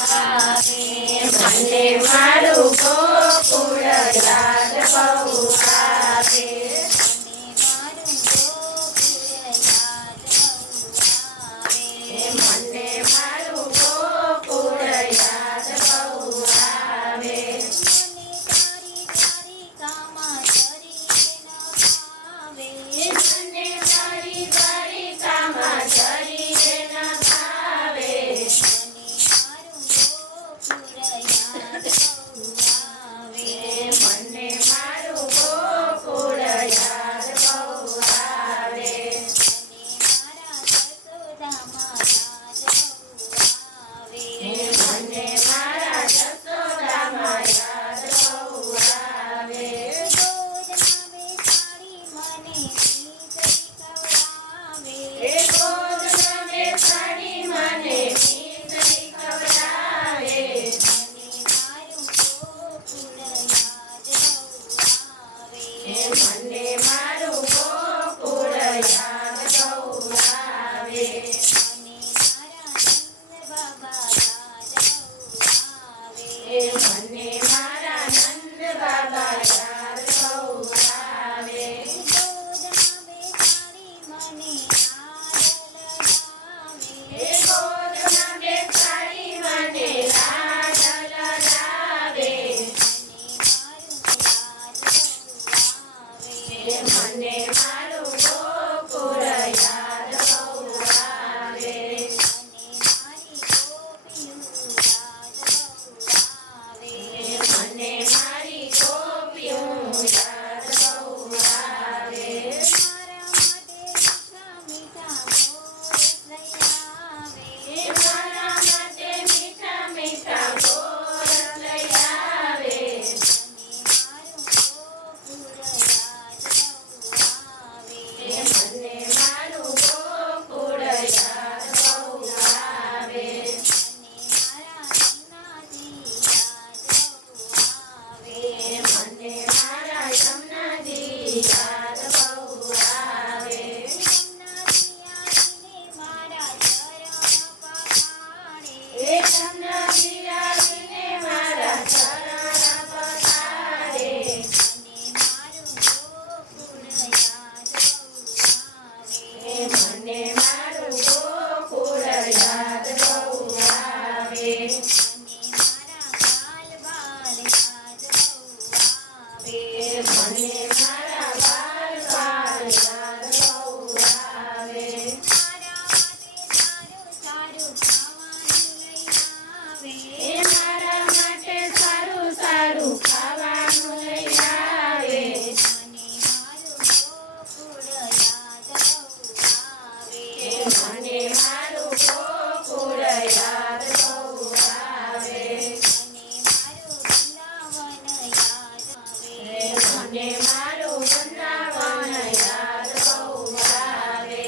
મને મારું ગોકુળ યાદ બહુ આવે. મને મારું ગોકુળ યાદ બહુ આવે. મને મારી દ્વારિકામાં જરીએ ન ભાવે. મને મારું ગોકુળ યાદ બહુ આવે. મને મારા જસોદામાં યાદ બહુ આવે. એ ગોદમાં બેસાડી મને ખીચડી ખવડાવે. મને મારું ગોકુળ યાદ બહુ આવે. મને મારા નંદ બાબા યાદ બહુ આવે. એ ગોદમાં બેસાડી મને લાડ લડાવે. મને મારું ગોકુળ યાદ બહુ આવે. મને મારી ગોપીઓ યાદ બહુ આવે. એ મારા માટે મીઠા મીઠા ગોળ લઈ આવે. મને મારું ગોકુળ યાદ બહુ આવે. મને મારા યમુનાજી યાદ બહુ આવે. એ યમુનાજી આવીને મારા ચરણ પધારે. મને મારું ગોકુળ યાદ બહુ આવે. મને મારા બાલ બાલ યાદ બહુ આવે. એ મારા માટે સારું સારું ખાવાનું લઈ આવે. મને મારું ગોકુળ યાદ બહુ આવે. મને મારું વૃંદાવન યાદ બહુ આવે.